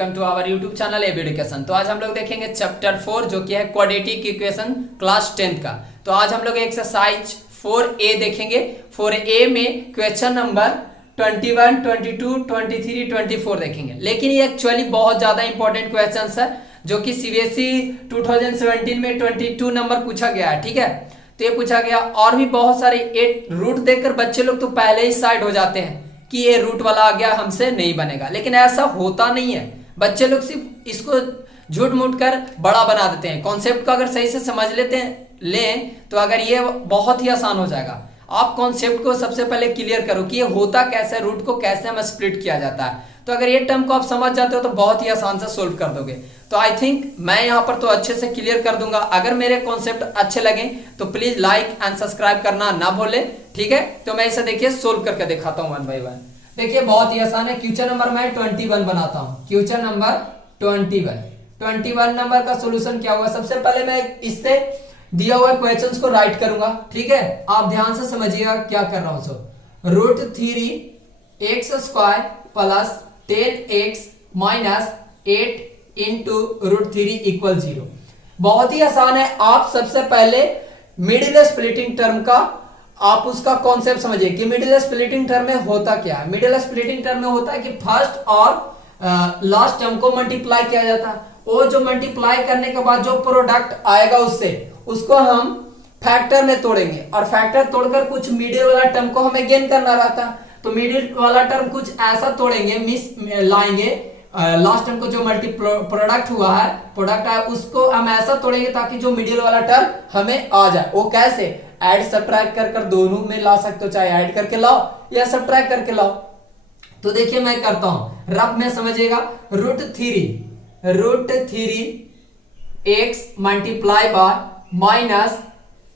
Welcome to our YouTube channel AB education. तो आज हम लोग देखेंगे चैप्टर 4 जो कि है क्वाड्रेटिक इक्वेशन क्लास 10 का। तो आज हम लोग एक्सरसाइज 4A देखेंगे। 4A में क्वेश्चन नंबर 21, 22, 23, 24 देखेंगे। लेकिन ये एक्चुअली बहुत ज्यादा इंपॉर्टेंट क्वेश्चन है जो कि सीबीएसई 2017 में 22 नंबर पूछा गया है। ठीक है, तो ये पूछा गया और भी बहुत सारे 8 रूट देखकर बच्चे लोग तो पहले ही साइड हो जाते हैं कि ये रूट वाला आ गया, हमसे नहीं बनेगा। लेकिन ऐसा होता नहीं है, बच्चे लोग सिर्फ इसको झूठ मूठ कर बड़ा बना देते हैं। कॉन्सेप्ट को अगर सही से समझ लें तो अगर ये बहुत ही आसान हो जाएगा। आप कॉन्सेप्ट को सबसे पहले क्लियर करो कि ये होता कैसे, रूट को कैसे हमें स्प्लिट किया जाता है। तो अगर ये टर्म को आप समझ जाते हो तो बहुत ही आसान से सोल्व कर दोगे। तो आई थिंक मैं यहाँ पर तो अच्छे से क्लियर कर दूंगा। अगर मेरे कॉन्सेप्ट अच्छे लगे तो प्लीज लाइक एंड सब्सक्राइब करना ना भूले। ठीक है, तो मैं इसे देखिए सोल्व करके दिखाता हूँ 1 बाय 1। देखिए बहुत ही आसान है। क्वेश्चन नंबर मैं 21 बनाता हूँ। क्वेश्चन नंबर 21 नंबर का सोल्यूशन क्या होगा? सबसे पहले मैं इससे दिया हुआ क्वेश्चंस को राइट करूंगा। ठीक है, आप ध्यान से समझिएगा क्या कर रहा हूं। So root 3x square plus 10x minus 8 into root 3 equal 0। बहुत ही आसान है। आप सबसे पहले मिडिल स्प्लिटिंग टर्म का आप उसका कॉन्सेप्ट समझिए कि मिडिल स्प्लिटिंग टर्म में होता क्या है। मिडिल स्प्लिटिंग टर्म में होता है कि फर्स्ट और लास्ट टर्म को मल्टीप्लाई किया जाता है। वो जो मल्टीप्लाई करने के बाद जो प्रोडक्ट आएगा उसको हम फैक्टर में तोड़ेंगे और फैक्टर तोड़कर कुछ मिडिल वाला टर्म को हमें गेन करना रहता है। तो मिडिल वाला टर्म कुछ ऐसा तोड़ेंगे, लाएंगे लास्ट टर्म को जो मल्टी प्रोडक्ट हुआ है, प्रोडक्ट आया उसको हम ऐसा तोड़ेंगे ताकि जो मिडिल वाला टर्म हमें आ जाए। वो कैसे? ऐड सब्ट्रैक्ट कर दोनों में ला सकते हो, चाहे ऐड करके लाओ या सब्ट्रैक्ट करके लाओ। तो देखिए मैं करता हूं, रफ में समझिएगा। Root 3 x multiply by minus,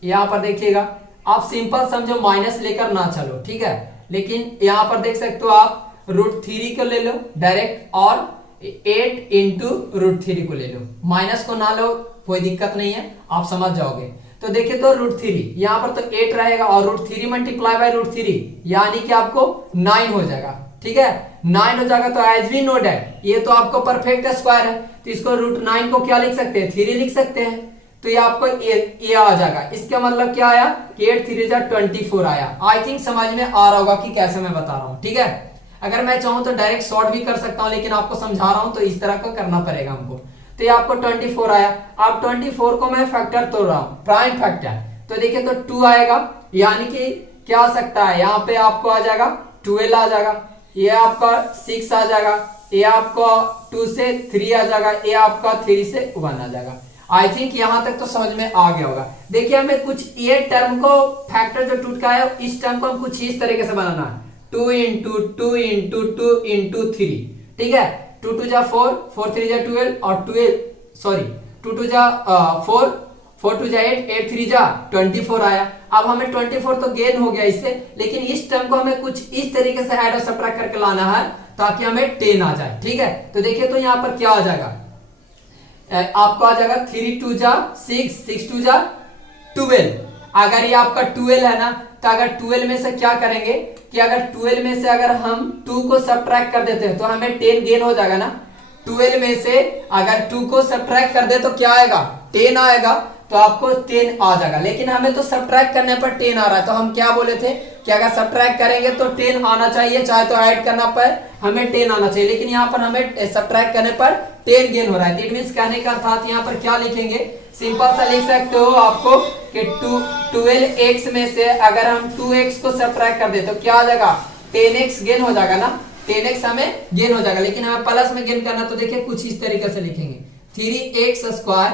यहां पर देखिएगा आप सिंपल समझो, माइनस लेकर ना चलो। ठीक है, लेकिन यहां पर देख सकते हो आप रूट 3 को ले लो डायरेक्ट और 8 इंटू रूट 3 को ले लो। माइनस को ना लो, कोई दिक्कत नहीं है, आप समझ जाओगे। तो देखिए तो रूट 3 यहां पर तो 8 रहेगा और रूट 3 मल्टीप्लाई बाय रूट 3 यानी कि आपको 9 हो जाएगा। ठीक है, 9 हो जाएगा। तो एज वी नो दैट ये तो आपको परफेक्ट स्क्वायर है, तो इसको रूट 9 को क्या लिख सकते हैं? 3 लिख सकते हैं। तो ये आपको ये आ जाएगा। इसका मतलब क्या आया कि 8 3 जा 24 आया। आई थिंक समझ में आ रहा होगा कि कैसे मैं बता रहा हूं। ठीक है, अगर मैं चाहूं तो डायरेक्ट शॉर्ट भी कर सकता हूं, लेकिन आपको समझा रहा हूं तो इस तरह का करना पड़ेगा हमको। तो ये आपको 24 आया। अब 24 को मैं फैक्टर तोड़ रहा हूं, प्राइम फैक्टर। तो देखिए तो 2 आएगा, यानी कि क्या आ सकता है? यहाँ पे आपको आ जाएगा 12 आ जाएगा, ये आपका 6 आ जाएगा, ये आपका 2 से 3 आ जाएगा, ये आपका 3 से 1 आ जाएगा। आई थिंक यहां तक तो समझ में आ गया होगा। देखिए हमें कुछ ये टर्म को फैक्टर जो टूट का है इस टर्म को हम कुछ इस तरीके से बनाना है, 2 इंटू 2 इंटू 2 इंटू 3। ठीक है, 2 2 जा 4, 4 3 जा 12 और 2 2 जा 4, 4 2 जा 8, 8 3 जा 24 आया। अब हमें 24 तो गेन हो गया इससे, लेकिन इस टर्म को हमें कुछ इस तरीके से ऐड और सब्ट्रैक्ट करके लाना है ताकि हमें 10 आ जाए। ठीक है, तो देखिए तो यहाँ पर क्या आ जाएगा? आपको आ जाएगा 3 2 जा 6, 6 2 जा 12। अगर ये आपका 12 है ना, तो अगर 12 में से क्या करेंगे कि अगर 12 में से अगर हम 2 को सब्ट्रैक्ट कर देते हैं तो हमें 10 गेन हो जाएगा ना। 12 में से अगर 2 को सब्ट्रैक्ट कर दे तो क्या आएगा? 10 आएगा। तो आपको 10 आ जाएगा, लेकिन हमें तो सब्ट्रैक्ट करने पर 10 आ रहा है। तो हम क्या बोले थे कि अगर सब्ट्रैक्ट करेंगे तो 10 आना चाहिए, चाहे तो ऐड करना पर हमें 10 आना चाहिए। लेकिन यहाँ पर हमें सब्ट्रैक्ट करने पर 10 गेन हो रहा है। इट मींस कहने का अर्थात यहाँ पर क्या लिखेंगे? सिंपल सा लिख सकते हो आपको कि 12x में से अगर हम 2x को सब्ट्रैक्ट कर दे तो क्या आ जाएगा? 10x गेन हो जाएगा ना। 10x हमें गेन हो जाएगा, लेकिन हमें प्लस में गेन करना। तो देखिए कुछ इस तरीके से लिखेंगे, 3x square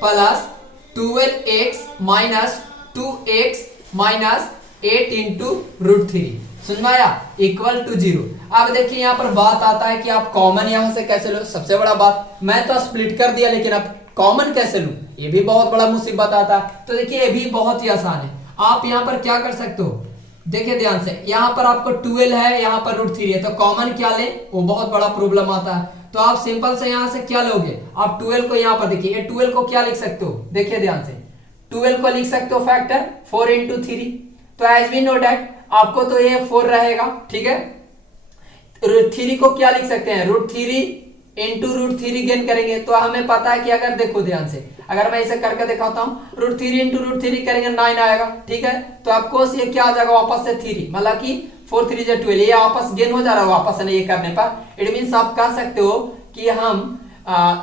plus 12x minus 2x minus 8 into root 3। समझ में आया? Equal to 0। अब देखिए यहाँ पर बात आता है कि आप कॉमन यहां से कैसे लो। सबसे बड़ा बात, मैं तो स्प्लिट कर दिया, लेकिन अब कॉमन कैसे लूं, ये भी बहुत बड़ा मुसीबत आता है। तो देखिए ये भी बहुत ही आसान है। आप यहाँ पर क्या कर सकते हो? देखिए ध्यान से, यहाँ पर आपको 12 है, यहाँ पर रूट 3 है, तो कॉमन क्या ले, वो बहुत बड़ा प्रॉब्लम आता है। तो आप सिंपल से यहां से क्या लोगे? आप 12 को यहाँ पर देखिए, 12 को क्या लिख सकते हो? देखिए ध्यान से, 12 को लिख सकते हो फैक्टर 4 इंटू 3। तो एज वी नो डैट आपको तो ये 4 रहेगा। ठीक है, रूट 3 को क्या लिख सकते हैं? Root 3 into root three gain करेंगे तो हमें पता है कि अगर देखो ध्यान से, अगर मैं इसे करके दिखाता हूँ, root three into root three करेंगे 9 आएगा, ठीक है। तो आपको ये क्या आ जाएगा वापस से 3, मतलब कि 4 3 12, ये वापस गेन हो जा रहा है वापस से, ये करने पर इट मीन आप कह सकते हो कि हम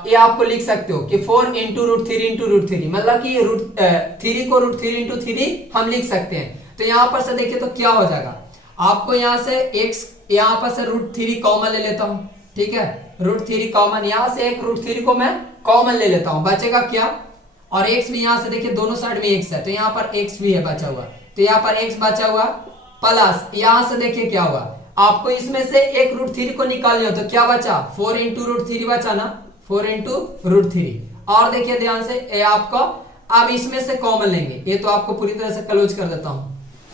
ये आपको लिख सकते हो कि 4 इंटू रूट थ्री, मतलब कि रूट थ्री को रूट थ्री इंटू थ्री हम लिख सकते हैं। तो यहाँ पर से देखिए तो क्या हो जाएगा, आपको यहाँ से x, यहाँ पर से रूट थ्री कॉमन ले लेता हूँ, ठीक है, रूट थ्री कॉमन, यहाँ से एक रूट थ्री को मैं कॉमन ले लेता हूँ, बचेगा क्या, और x भी यहाँ से देखिए दोनों साइड में x है, तो यहाँ पर x भी है बचा हुआ, तो यहाँ पर x बचा हुआ प्लस यहाँ से देखिए क्या हुआ, आपको इसमें से एक रूट थ्री को निकालना हो तो क्या बचा, 4 इंटू रूट थ्री बचा ना, 4 इंटू रूट थ्री। और देखिए ध्यान से ये आपको अब इसमें से कॉमन लेंगे, ये तो आपको पूरी तरह से क्लोज कर देता हूं,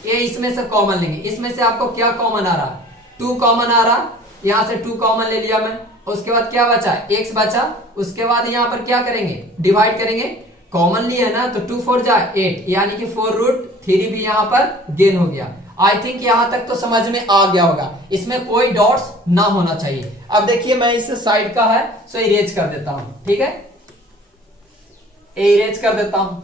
ये इसमें से कॉमन लेंगे, इसमें से आपको क्या कॉमन आ रहा, 2 कॉमन आ रहा, यहां से 2 कॉमन ले लिया मैं, उसके बाद क्या बचा, x बचा, उसके बाद यहां पर क्या करेंगे, डिवाइड करेंगे, कॉमन लिया ना तो 2 4 जा 8, यानी कि 4 रूट थ्री भी यहां पर गेन हो गया। आई थिंक यहां तक तो समझ में आ गया होगा, इसमें कोई डॉट्स ना होना चाहिए। अब देखिए मैं इस साइड का है सो इरेज कर देता हूं, ठीक है, इरेज कर देता हूं।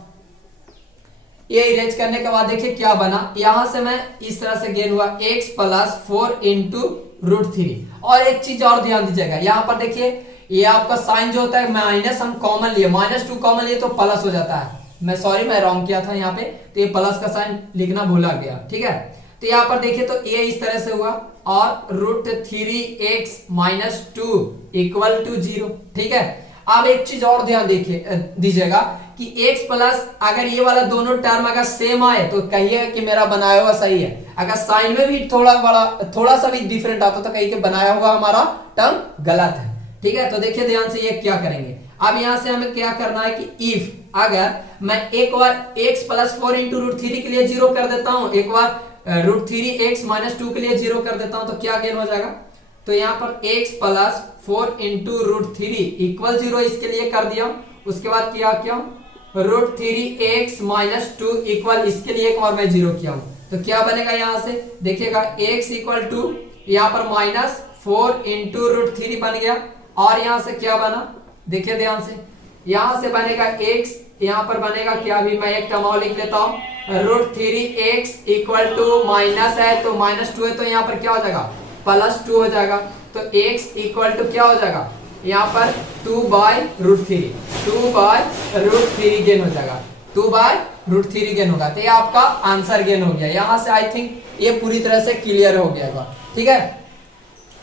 ये इरेज करने के बाद देखिए क्या बना, यहां से मैं इस तरह से गेन हुआ x plus 4 into root three. और एक चीज और ध्यान दीजिएगा, यहां पर देखिए ये आपका साइन जो होता है माइनस, हम कॉमन लिए, -2 कॉमन लिए तो प्लस हो जाता है, मैं सॉरी मैं रॉन्ग किया था यहाँ पे, तो ये प्लस का साइन लिखना भूला गया, ठीक है। तो यहाँ पर देखिए तो ये इस तरह से हुआ, और root three x minus two equal to 0, ठीक है। अब एक चीज और ध्यान देखिए दीजिएगा कि x प्लस, अगर ये वाला दोनों टर्म अगर सेम आए तो कहिए कि मेरा बनाया हुआ सही है, अगर साइन में भी थोड़ा सा भी डिफरेंट आता तो कहिए कि बनाया हुआ हमारा टर्म गलत है, ठीक है। तो देखिए ध्यान से ये क्या करेंगे, अब यहां से हमें क्या करना है कि इफ अगर मैं एक बार x plus 4 into root three के लिए 0 कर देता हूं, एक बार रूट थ्री एक्स माइनस 2 के लिए 0 कर देता हूं तो क्या गेन हो जाएगा, तो यहाँ पर x plus 4 into root three equal 0 इसके लिए कर दिया, उसके बाद किया क्या, root three x minus 2 equal इसके लिए एक बार मैं 0 किया हूं, तो क्या बनेगा, यहां से देखिएगा x इक्वल टू यहाँ पर -4 इंटू रूट थ्री बन गया, और यहां से क्या बना, देखिए ध्यान से, यहां से बनेगा x, यहां पर बनेगा क्या, भी मैं एक टर्म और लिख लेता हूं, root three x equal to minus है तो -2 है तो यहाँ पर क्या हो जाएगा, +2 हो जाएगा, तो x इक्वल टू क्या हो जाएगा, यहाँ पर 2 बाय रूट थ्री गेन हो जाएगा, 2 बाय रूट थ्री गेन होगा, तो ये आपका आंसर गेन हो गया। यहाँ से आई थिंक ये पूरी तरह से क्लियर हो गया, ठीक है।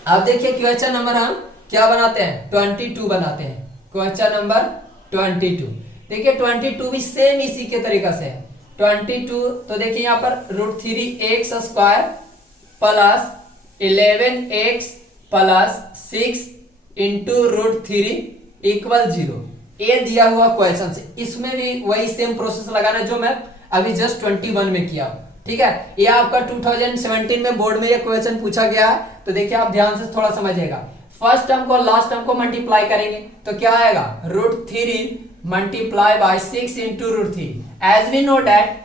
अब देखिए क्वेश्चन नंबर हम क्या बनाते हैं, 22 बनाते हैं, क्वेश्चन नंबर 22। देखिए 22 भी सेम इसी के तरीका से है, 22, तो देखिए यहाँ पर root three x square plus 11x plus 6 into root three equal 0, ये दिया हुआ क्वेश्चन से, इसमें भी वही सेम प्रोसेस लगाना जो मैं अभी जस्ट 21 में किया, ठीक है। ये आपका 2017 में बोर्ड में ये क्वेश्चन पूछा गया है, तो देखिए आप ध्यान से थोड़ा समझिएगा, फर्स्ट टर्म को लास्ट टर्म को मल्टीप्लाई करेंगे तो क्या आएगा, root three multiply by 6 into root three, as we know that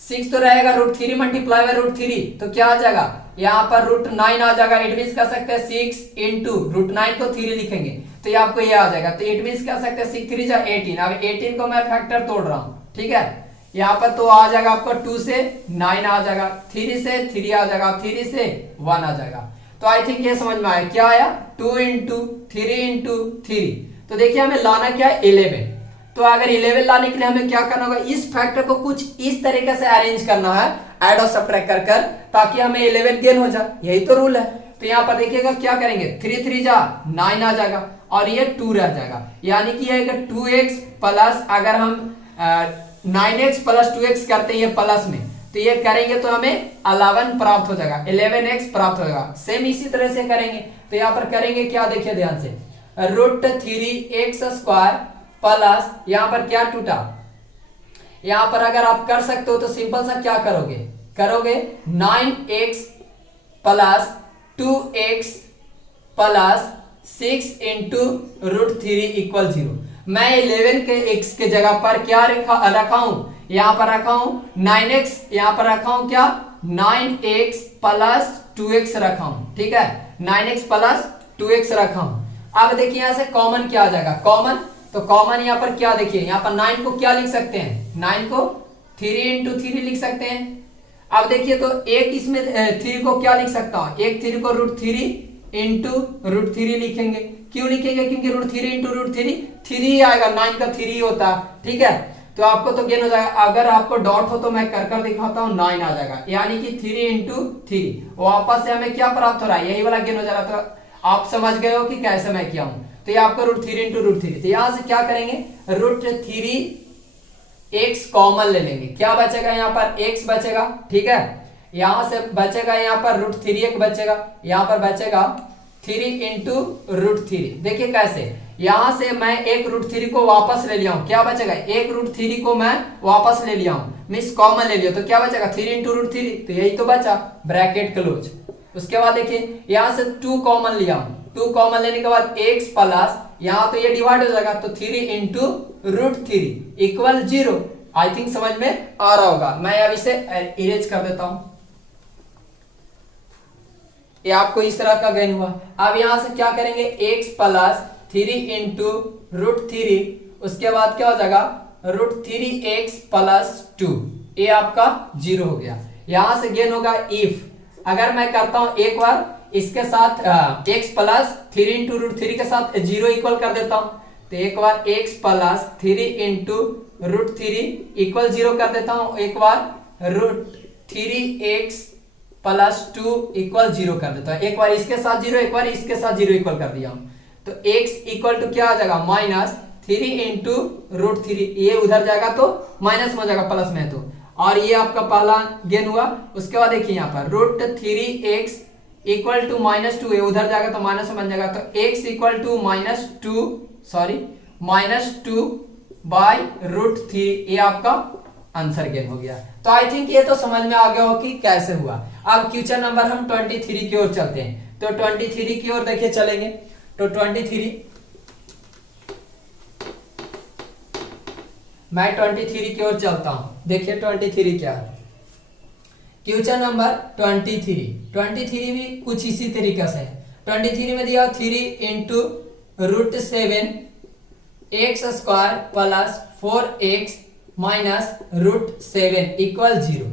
6 तो रहेगा, root three multiply by root three तो क्या आ जाएगा, यहाँ पर रूट 9 आ जाएगा, इट मींस कह सकते हैं 6 इंटू रूट 9 को 3 लिखेंगे तो ये आपको ये आ जाएगा, तो इट मींस कह सकते हैं 6 3 जा 18, अब 18 को मैं फैक्टर तोड़ रहा हूँ, ठीक है। यहाँ पर तो आ जाएगा आपको 2 से 9 आ जाएगा, 3 से 3 आ जाएगा, 3 से 1 आ जाएगा, तो आई थिंक ये समझ में आया, क्या आया 2 इंटू थ्री, तो देखिए हमें लाना क्या है 11, तो अगर 11 लाने के लिए हमें क्या करना होगा, इस फैक्टर को कुछ इस तरीके से अरेंज करना है, ऐड और सब्ट्रैक्ट कर कर, ताकि हमें 11 गेन हो जाए, यही तो रूल है। तो यहाँ पर देखिएगा क्या करेंगे, 3 3 जा 9 आ जाएगा, और ये 2 रह जाएगा, यानी कि ये 2x प्लस, अगर हम 9x प्लस 2x करते हैं ये प्लस में, तो ये करेंगे तो हमें 11 प्राप्त हो जाएगा, 11x प्राप्त होगा, सेम इसी तरह से करेंगे, तो यहाँ पर करेंगे क्या, देखिए ध्यान से, root three x square plus, यहाँ पर क्या टूटा, यहाँ पर अगर आप कर सकते हो तो सिंपल सा क्या करोगे 9x plus 2x plus 6 into root three equal 0, मैं 11 के x के जगह पर क्या रखा हूं, यहाँ पर रखा हूं 9x, यहाँ पर रखा हूं क्या 9x प्लस 2x रखा हूं, ठीक है, 9x प्लस 2x रखा हूं, अब देखिए यहाँ से कॉमन क्या आ जाएगा, कॉमन, तो कॉमन यहाँ पर क्या, देखिए यहाँ पर 9 को क्या लिख सकते हैं, 9 को 3 इंटू 3 लिख सकते हैं। अब देखिए तो एक इसमें 3 को क्या लिख सकता हूँ, एक 3 को √3 इंटू √3 लिखेंगे। क्यों लिखेंगे, क्योंकि √3 इंटू √3 3 ही आएगा, 9 का 3 ही होता, ठीक है। तो आपको तो गेन हो जाएगा, अगर आपको डॉट हो तो मैं कर कर दिखाता हूँ, 9 आ जाएगा, यानी कि 3 इंटू 3। वापस से हमें क्या प्राप्त हो रहा है, यही वाला गेन हो जा रहा था। आप समझ गए हो कि कैसे मैं किया हूं। तो ये आपका √3 इंटू √3, तो यहां से क्या करेंगे, √3x कॉमन ले लेंगे, क्या बचेगा यहाँ पर, x बचेगा, ठीक है। यहां से बचेगा यहाँ पर √3 बचेगा, यहाँ पर बचेगा 3 इंटू √3। देखिए कैसे, यहां से मैं एक √3 को वापस ले लिया हूं, क्या बचेगा, एक √3 को मैं वापस ले लिया हूं, मींस कॉमन ले लिया, तो क्या बचेगा 3 इंटू √3, तो यही तो बचा, ब्रैकेट क्लोज। उसके बाद देखिए यहां से 2 कॉमन लिया हूं, 2 कॉमन लेने के बाद x प्लस, यहां तो ये डिवाइड हो जाएगा, तो 3 इंटू √3 इक्वल 0। आई थिंक समझ में आ रहा होगा। मैं अब इसे इरेज कर देता हूं, ये आपको इस तरह का गेन हुआ। अब यहां से क्या करेंगे, x प्लस 3 इंटू √3, उसके बाद क्या हो जाएगा √3x प्लस 2, ये आपका 0 हो गया। यहां से गेन होगा इफ, अगर मैं करता हूं एक बार इसके साथ x प्लस 3 इंटू √3 के साथ 0 इक्वल कर देता हूं, तो एक बार x प्लस 3 इंटू √3 इक्वल 0 कर देता हूं, एक बार √3x प्लस 2 इक्वल 0 कर देता हूं, एक बार इसके साथ 0, एक बार इसके साथ 0 इक्वल कर दिया हूं, तो x इक्वल टू क्या आ जाएगा, -3 इंटू √3, ये उधर जाएगा तो माइनस में हो जाएगा, प्लस में तो, और ये आपका पहला गेन हुआ। उसके बाद देखिए यहाँ पर √3x इक्वल टू -2, ये उधर जाएगा तो माइनस में बन जाएगा, तो x इक्वल टू -2 बाय √3, ये आपका आंसर गेन हो गया। तो आई थिंक ये तो समझ में आ गया हो कि कैसे हुआ। अब क्वेश्चन नंबर हम 23 की ओर चलते हैं, तो 23 की ओर देखिए चलेंगे, तो 23 मैं 23 की ओर चलता हूं। देखिए 23 क्या है, क्वेश्चन नंबर 23 भी कुछ इसी तरीके से है। 23 में दिया 3 into √7 x square plus 4x minus √7 equal 0।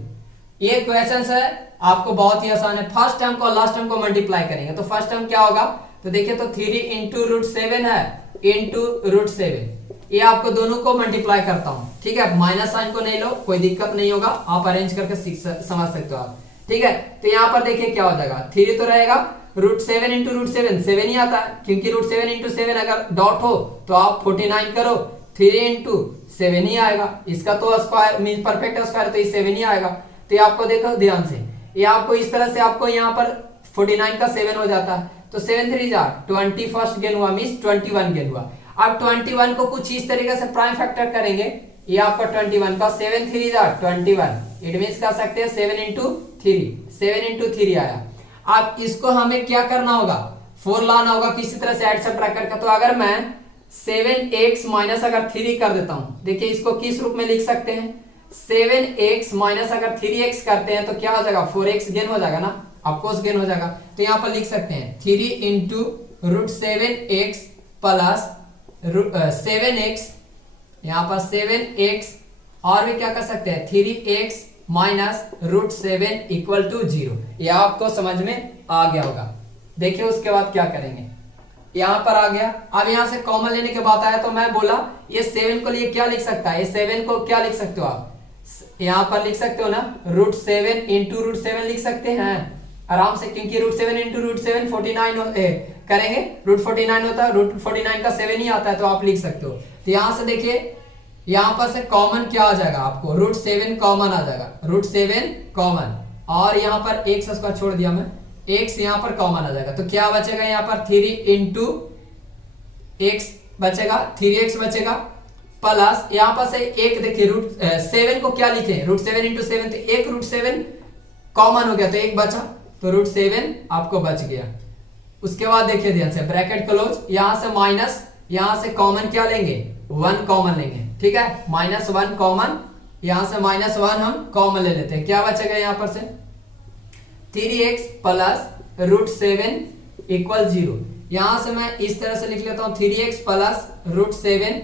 ये क्वेश्चन है, आपको बहुत ही आसान है। फर्स्ट टर्म को लास्ट टर्म को मल्टीप्लाई करेंगे, तो फर्स्ट टर्म क्या होगा, तो देखिए तो 3 इंटू √7 है इंटू √7, ये आपको दोनों को मल्टीप्लाई करता हूं, ठीक है। माइनस साइन को नहीं लो, कोई दिक्कत नहीं होगा, आप अरेंज करके समझ सकते हो आप, ठीक है। तो यहाँ पर देखिए क्या हो जाएगा, 3 तो रहेगा, √7 इंटू √7 7 ही आता है, क्योंकि √7 इंटू 7 अगर डॉट हो तो आप 49 करो, 3 इंटू 7 ही आएगा, इसका तो स्क्वायर मीन परफेक्ट स्क्वायर, तो ये 7 ही आएगा। तो ये आपको देखो ध्यान से, ये आपको इस तरह से आपको यहाँ पर 49 का 7 हो जाता है, तो 7 3 जा 21 गेन हुआ, मीन 21 गेन हुआ। अब 21 को कुछ इस तरीके से प्राइम फैक्टर करेंगे, ये आपका 21 का 7 3 जा 21, इट मींस कर सकते हैं 7 इंटू 3 आया। अब इसको हमें क्या करना होगा, 4 लाना होगा किसी तरह से ऐड सब्ट्रैक्ट करके। तो अगर मैं 7x माइनस अगर 3 कर देता हूं, देखिए इसको किस रूप में लिख सकते हैं, 7x माइनस अगर 3x करते हैं तो क्या हो जाएगा, 4x गेन हो जाएगा ना, ऑफकोर्स गेन हो जाएगा। तो यहाँ पर लिख सकते हैं 3 इंटू √7x प्लस 7x, यहाँ पर 7x, और भी क्या कर सकते हैं 3x माइनस √7 इक्वल टू 0। यह आपको समझ में आ गया होगा। देखिए उसके बाद क्या करेंगे, यहाँ पर आ गया। अब यहाँ से कॉमन लेने के बाद आया, तो मैं बोला ये 7 को लिए क्या लिख सकता है, ये 7 को क्या लिख सकते हो आप, यहाँ पर लिख सकते हो ना, √7 इंटू √7 लिख सकते हैं आराम से, क्योंकि √7 इंटू √7 49 करेंगे, √49 होता है, √49 का 7 ही आता है, तो आप लिख सकते हो। तो यहाँ से देखिए यहाँ पर से कॉमन क्या आ जाएगा, आपको √7 कॉमन आ जाएगा, √7 कॉमन, और यहाँ पर x स्क्वायर छोड़ दिया मैं, x यहाँ पर कॉमन आ जाएगा, तो क्या बचेगा यहाँ पर 3 इंटू x बचेगा, 3x बचेगा, प्लस यहाँ पर से एक देखिए √7 को क्या लिखे, √7 इंटू 7, तो एक √7 कॉमन हो गया, तो एक बचा, तो √7 आपको बच गया। उसके बाद देखिए ध्यान से, ब्रैकेट क्लोज, यहां से माइनस, यहां से कॉमन क्या लेंगे, 1 कॉमन लेंगे, ठीक है, -1 कॉमन, यहां से -1 हम कॉमन ले लेते हैं, क्या बचेगा यहाँ पर से 3x प्लस √7 इक्वल 0। यहां से मैं इस तरह से लिख लेता हूं 3x प्लस रूट 7,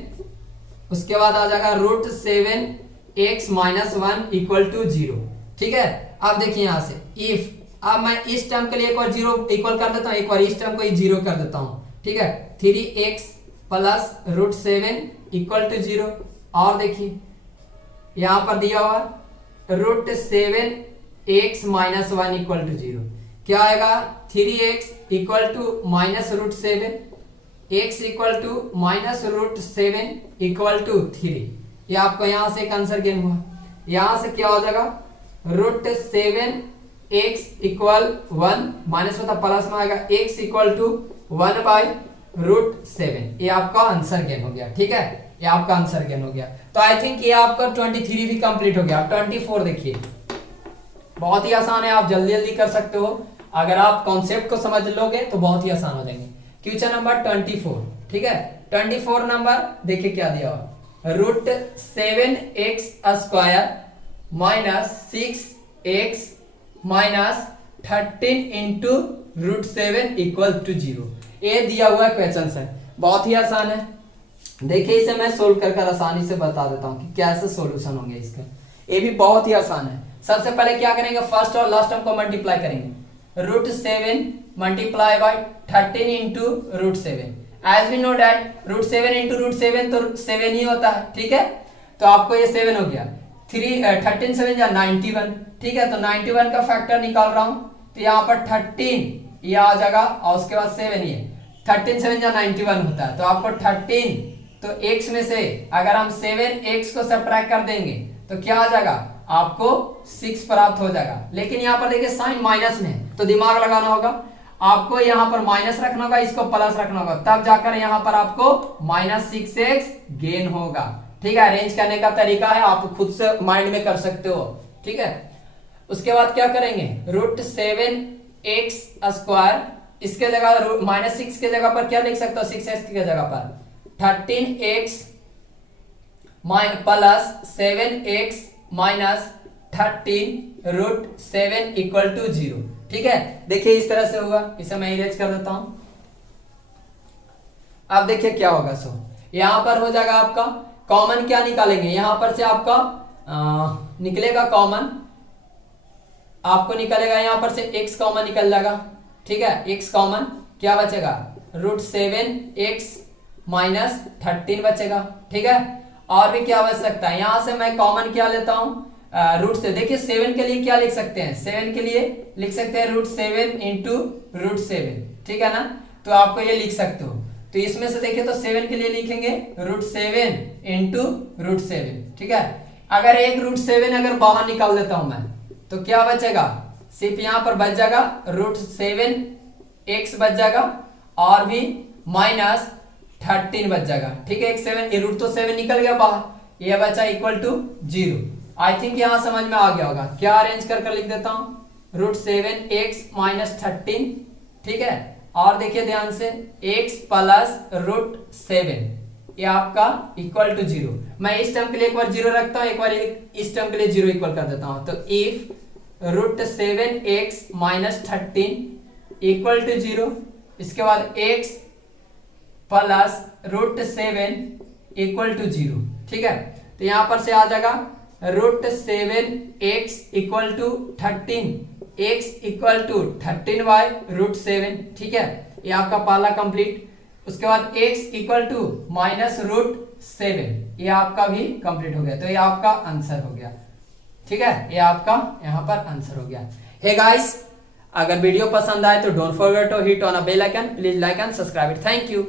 उसके बाद आ जाएगा root 7x minus 1 equal to 0। ठीक है, अब देखिए यहां से इफ, अब मैं इस टर्म के लिए एक बार 0 इक्वल कर देता हूं, एक बार इस टर्म को 0 कर देता हूं। ठीक है, 3x plus root 7 equal to 0। और देखिए यहां पर दिया हुआ root 7x minus 1 equal to 0, क्या आएगा 3x equal to minus root 7, x equal to minus root 7 equal to 3। ये आपको यहां से एक आंसर गेन हुआ। यहां से क्या हो जाएगा रूट 7x इक्वल 1 माइनस होता प्लस में आएगा x equal to 1 by root 7। ये आपका आंसर गेन हो गया। ठीक है, ये आपका आंसर गेन हो गया। तो आई थिंक ये आपका 23 भी कंप्लीट हो गया। 24 देखिए, बहुत ही आसान है, आप जल्दी जल्दी कर सकते हो। अगर आप कॉन्सेप्ट को समझ लोगे तो बहुत ही आसान हो जाएंगे। Question number 24। ठीक है, 24 नंबर देखिए क्या दिया हुआ, root 7x square minus 6x minus 13 into root 7 equal to 0। ये दिया हुआ क्वेश्चन है, बहुत ही आसान है। देखिए इसे मैं सोल्व कर आसानी से बता देता हूं कि कैसे सॉल्यूशन होंगे इसका। ये भी बहुत ही आसान है। सबसे पहले क्या करेंगे, फर्स्ट और लास्ट टर्म को मल्टीप्लाई करेंगे। Root 7 multiply by 13 into root 7। As we know that root 7 into root 7 तो 7 ही होता है। ठीक है, तो आपको ये 7 हो गया। 13 7 या 91। ठीक है, तो 91 का फैक्टर निकाल रहा हूं, तो यहाँ पर 13 ये आ जाएगा और उसके बाद 7 ये 13 7 या 91 होता है। तो आपको 13, तो x में से अगर हम 7x को सब्ट्रैक्ट कर देंगे तो क्या आ जाएगा, आपको 6 प्राप्त हो जाएगा। लेकिन यहाँ पर देखिए साइन माइनस में, तो दिमाग लगाना होगा। आपको यहाँ पर माइनस रखना होगा, इसको प्लस रखना होगा, तब जाकर यहाँ पर आपको माइनस 6x गेन होगा। ठीक है, अरेंज करने का तरीका है, आप खुद से माइंड में कर सकते हो। ठीक है, उसके बाद क्या करेंगे, रूट 7x स्क्वायर, इसके जगह माइनस 6 के जगह पर क्या लिख सकते हो, 6x की जगह पर 13x plus 7x minus 13 root 7 equal to 0। ठीक है, देखिए इस तरह से होगा। इसे मैं इरेज कर देता हूं। अब देखिए क्या होगा। सो यहां पर हो जाएगा आपका कॉमन, क्या निकालेंगे, यहां पर से आपका निकलेगा कॉमन, आपको निकलेगा यहां पर से x कॉमन निकल जाएगा। ठीक है, x कॉमन, क्या बचेगा, रूट 7x माइनस 13 बचेगा। ठीक है, और भी क्या बच सकता है, यहां से मैं कॉमन क्या लेता हूं, रूट से। देखिए 7 के लिए क्या लिख सकते हैं, 7 के लिए लिख सकते हैं रूट 7 इंटू रूट 7। ठीक है ना, तो आपको ये लिख सकते हो। तो इसमें से देखिए तो 7 के लिए लिखेंगे रूट 7 इंटू रूट 7। ठीक है, अगर एक रूट 7 अगर बाहर निकाल देता हूं मैं, तो क्या बचेगा, सिर्फ यहां पर बच जाएगा रूट 7x बच जाएगा और भी माइनस 13 बच जाएगा। ठीक है, एक 7, ये रूट तो 7 निकल गया बाहर, ये बचा इक्वल टू 0। आई थिंक यहां समझ में आ गया होगा। क्या अरेंज कर लिख देता हूं, रूट 7x माइनस 13। ठीक है, और देखिए ध्यान से x प्लस रूट 7, ये आपका इक्वल टू 0। मैं इस टर्म के लिए एक बार 0 रखता हूं, एक बार इस टर्म के लिए 0 इक्वल कर देता हूं। तो if root 7x minus 13 equal to 0, इसके बाद x plus root 7 equal to 0। ठीक है, तो यहां पर से आ जाएगा root 7x equal to 13, x equal to 13 by root 7। ठीक है, ये आपका पहला कंप्लीट। उसके बाद x equal to minus root 7, ये आपका भी कंप्लीट हो गया। तो ये आपका आंसर हो गया। ठीक है, ये आपका यहां पर आंसर हो गया। हे गाइस, अगर वीडियो पसंद आए तो don't forget to hit on a bell icon, please like and subscribe it. Thank you.